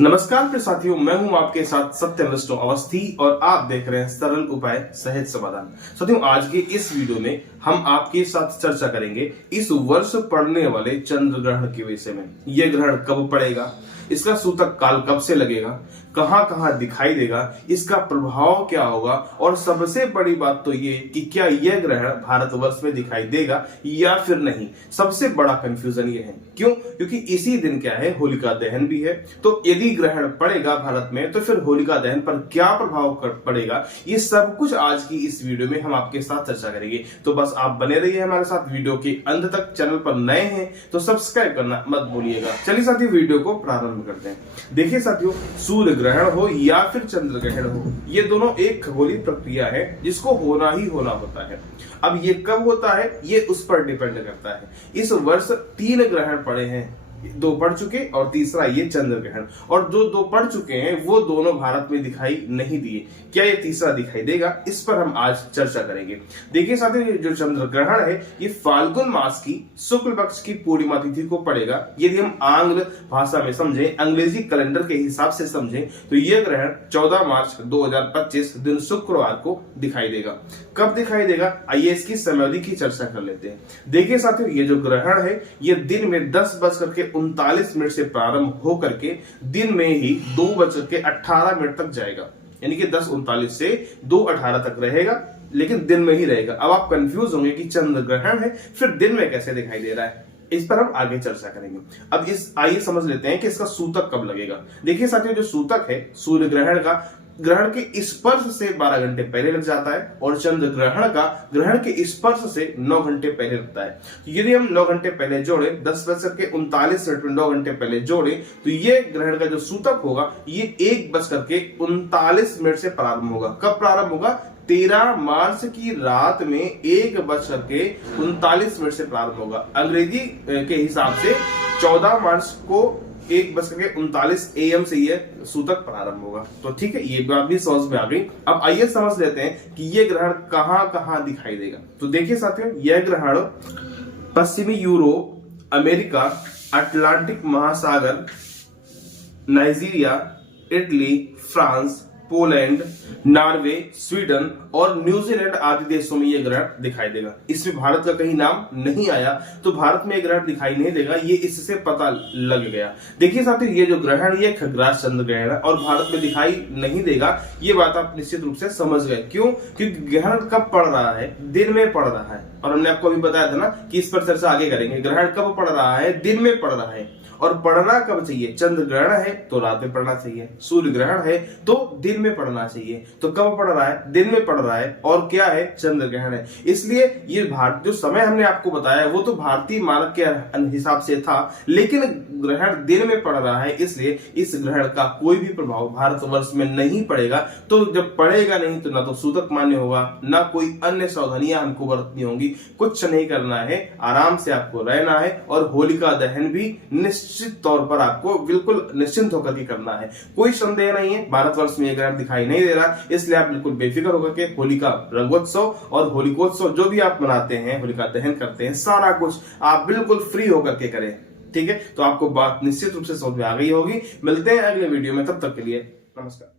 नमस्कार प्रिय साथियों, मैं हूं आपके साथ सत्यम विष्णु अवस्थी और आप देख रहे हैं सरल उपाय सहज समाधान। साथियों, आज के इस वीडियो में हम आपके साथ चर्चा करेंगे इस वर्ष पड़ने वाले चंद्र ग्रहण के विषय में। यह ग्रहण कब पड़ेगा, इसका सूतक काल कब से लगेगा, कहां कहां दिखाई देगा, इसका प्रभाव क्या होगा और सबसे बड़ी बात तो ये कि क्या यह ग्रहण भारतवर्ष में दिखाई देगा या फिर नहीं। सबसे बड़ा कंफ्यूजन ये है। क्यों? क्योंकि इसी दिन क्या है, होलिका दहन भी है। तो यदि ग्रहण पड़ेगा भारत में तो फिर होलिका दहन पर क्या प्रभाव पड़ेगा, ये सब कुछ आज की इस वीडियो में हम आपके साथ चर्चा करेंगे। तो बस आप बने रहिए हमारे साथ वीडियो के अंत तक। चैनल पर नए हैं तो सब्सक्राइब करना मत भूलिएगा। चलिए साथियों, वीडियो को प्रारंभ करते हैं। देखिए साथियों, सूर्य ग्रहण हो या फिर चंद्र ग्रहण हो, ये दोनों एक खगोलीय प्रक्रिया है जिसको होना ही होना होता है। अब ये कब होता है, ये उस पर डिपेंड करता है। इस वर्ष 3 ग्रहण पड़े हैं, 2 पड़ चुके और तीसरा ये चंद्र ग्रहण। और जो 2 पड़ चुके हैं वो दोनों भारत में दिखाई नहीं दिए। क्या ये तीसरा दिखाई देगा, इस पर हम आज चर्चा करेंगे। देखिए साथियों, ये जो चंद्र ग्रहण है ये फाल्गुन मास की शुक्ल पक्ष की पूर्णिमा तिथि को पड़ेगा। यदि हम आंग्ल भाषा में समझें, अंग्रेजी कैलेंडर के हिसाब से समझें, तो यह ग्रहण 14 मार्च 2025 दिन शुक्रवार को दिखाई देगा। कब दिखाई देगा, आइए इसकी समयावधि की चर्चा कर लेते हैं। देखिए साथियों, ये जो ग्रहण है ये दिन में 10:39 से प्रारंभ होकर के दिन में ही 2:18 तक जाएगा। यानी कि 10:39 से 2:18 तक रहेगा, लेकिन दिन में ही रहेगा। अब आप कंफ्यूज होंगे कि चंद्र ग्रहण है फिर दिन में कैसे दिखाई दे रहा है, इस पर हम आगे चर्चा करेंगे। अब आइए समझ लेते हैं कि इसका सूतक कब लगेगा। देखिए साथियों, जो सूतक है सूर्य ग्रहण का, ग्रहण के स्पर्श से 12 घंटे पहले लग जाता है और चंद्र ग्रहण का ग्रहण के स्पर्श से 9 घंटे पहले लगता है। तो यदि हम 9 घंटे पहले जोड़े, 10:39 में 9 घंटे पहले जोड़े, तो ये ग्रहण का जो सूतक होगा ये 1:39 से प्रारंभ होगा। कब प्रारंभ होगा? 13 मार्च की रात में 1:39 से प्रारंभ होगा। अंग्रेजी के हिसाब से 14 मार्च को 1:39 AM से ये सूतक प्रारंभ होगा। तो ठीक है, ये बात भी समझ में आ गई। अब आइए समझ लेते हैं कि ये ग्रहण कहां कहां दिखाई देगा। तो देखिए साथियों, यह ग्रहण पश्चिमी यूरोप, अमेरिका, अटलांटिक महासागर, Nigeria, Italy, France, Poland, Norway, Sweden और न्यूजीलैंड आदि देशों में यह ग्रहण दिखाई देगा। इसमें भारत का कहीं नाम नहीं आया, तो भारत में यह ग्रहण दिखाई नहीं देगा, ये इससे पता लग गया। देखिए साथियों, ये जो ग्रहण ये खग्रास चंद्र ग्रहण है और भारत में दिखाई नहीं देगा, ये बात आप निश्चित रूप से समझ गए। क्यों? क्योंकि ग्रहण कब पड़ रहा है, दिन में पड़ रहा है। और हमने आपको अभी बताया था ना कि इस पर चर्चा आगे करेंगे। ग्रहण कब पड़ रहा है, दिन में पड़ रहा है। और पढ़ना कब चाहिए? चंद्र ग्रहण है तो रात में पढ़ना चाहिए, सूर्य ग्रहण है तो दिन में पढ़ना चाहिए। तो कब पढ़ रहा है? दिन में पढ़ रहा है। और क्या है? चंद्र ग्रहण है। इसलिए ये भारत जो समय हमने आपको बताया वो तो भारतीय मानक के हिसाब से था, लेकिन ग्रहण दिन में पड़ रहा है, इसलिए इस ग्रहण का कोई भी प्रभाव भारतवर्ष में नहीं पड़ेगा। तो जब पड़ेगा नहीं तो ना तो सूतक मान्य होगा, ना कोई अन्य सावधानियां हमको बरतनी होंगी। कुछ नहीं करना है, आराम से आपको रहना है और होलिका दहन भी निश्चित तौर पर आपको बिल्कुल निश्चिंत होकर के करना है। कोई संदेह नहीं है, भारतवर्ष में यह ग्रहण दिखाई नहीं दे रहा, इसलिए आप बिल्कुल बेफिक्र होकर के होलिका रंगोत्सव और होलिकोत्सव जो भी आप मनाते हैं, होलिका दहन करते हैं, सारा कुछ आप बिल्कुल फ्री होकर के करें। ठीक है, तो आपको बात निश्चित रूप से समझ में आ गई होगी। मिलते हैं अगले वीडियो में, तब तक के लिए नमस्कार।